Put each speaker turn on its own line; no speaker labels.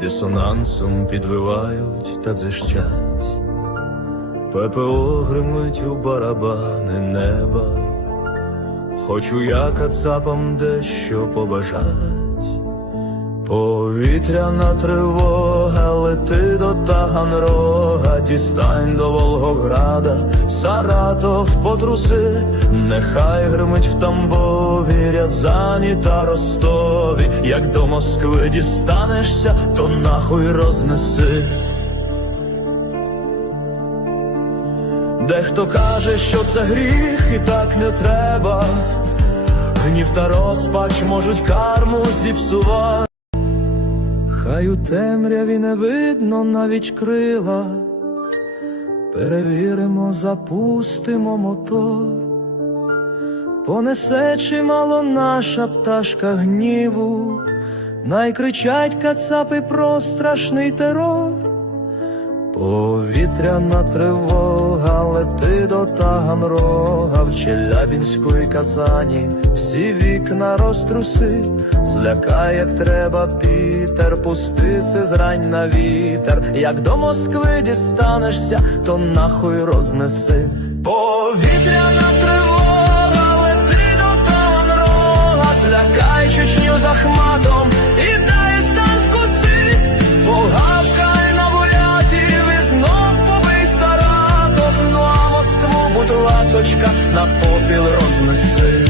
дисонансом підвивають та дзищать. ППО гримить у барабани неба, хочу я кацапам дещо побажать. Повітряна тривога, лети до Таганрога, дістань до Волгограда, Саратов потруси, нехай гримить в Тамбові, Рязані та Ростові, як до Москви дістанешся, то нахуй рознеси. Дехто каже, що це гріх, і так не треба. Гнів та розпач можуть карму зіпсувати. Хай у темряві не видно навіть крила. Перевіримо, запустимо мотор. Понесе чимало наша пташка гніву, найкричать кацапи про страшний терор. Повітряна тривога лети до Таганрога, в Челябінську і Казані, всі вікна розтруси, злякай, як треба, Пітер, пустиси зрань на вітер, як до Москви дістанешся, то нахуй рознеси. Повітряна тривога лети до Таганрога, злякай Чечню захматом і на попіл рознеси.